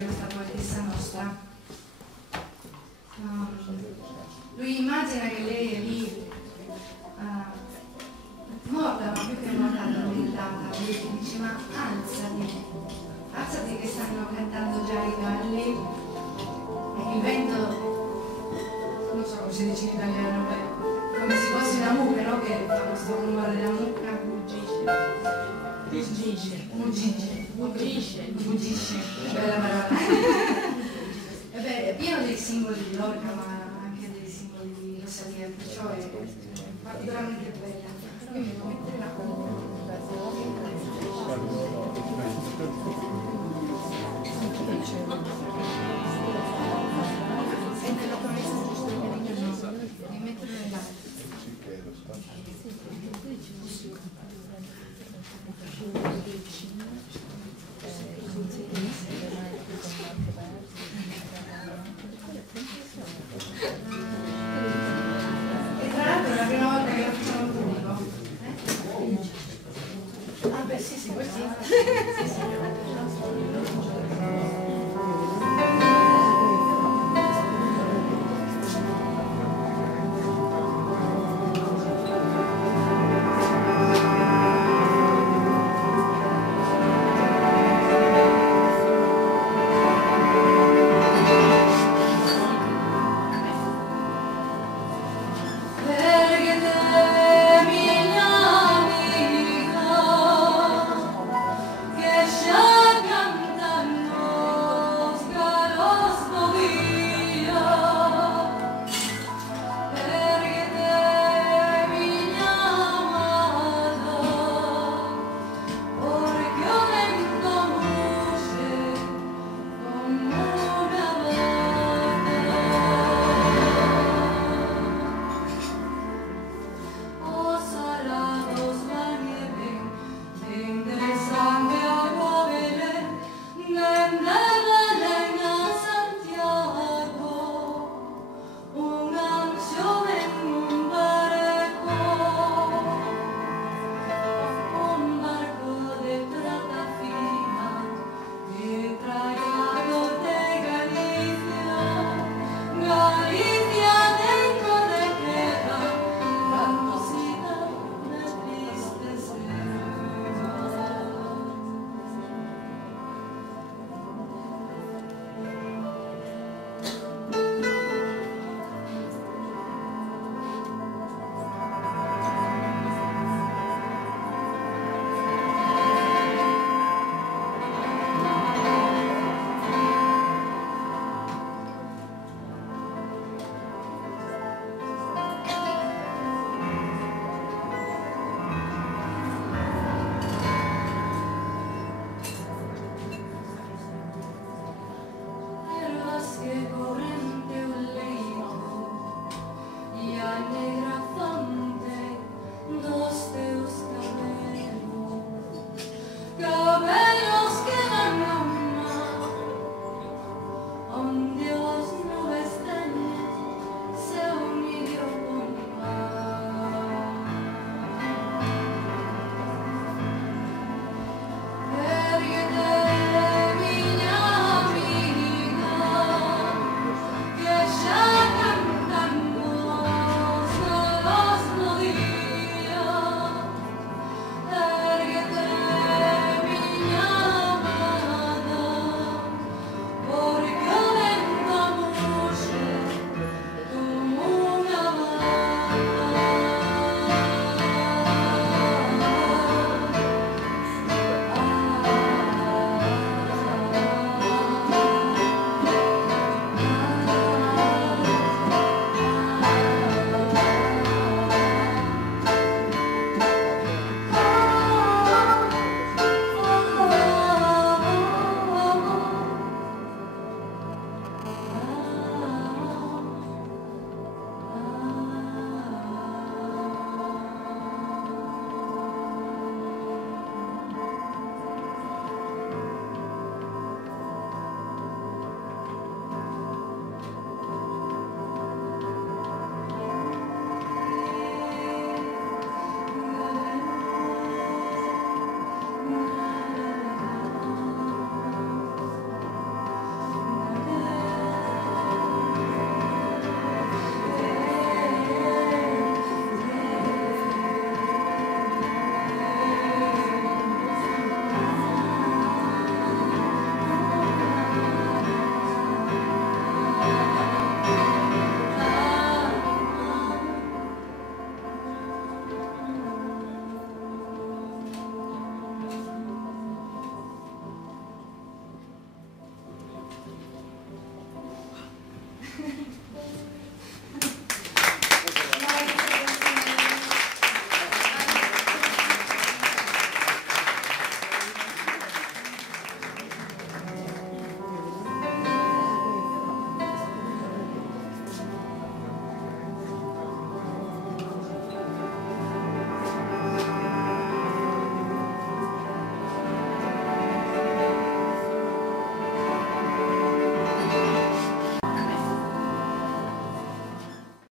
questa poetessa nostra. Lui immagina che lei è lì morta, ma più che morta addormentata. Lui ti dice: ma alzati che stanno cantando già i galli e il vento, non so come si dice in italiano, come se fosse una mucca, no? Che fa questo rumore della mucca. Muggisce, bella parola. E beh, è pieno dei simboli di Lorca, ma anche dei simboli di Rosalia, perciò è particolarmente bella. Io mi devo mettere la senti la promessa giusta di mettere là. E tra l'altro è la prima volta che lo facciamo in pubblico. Ah beh sì, questo and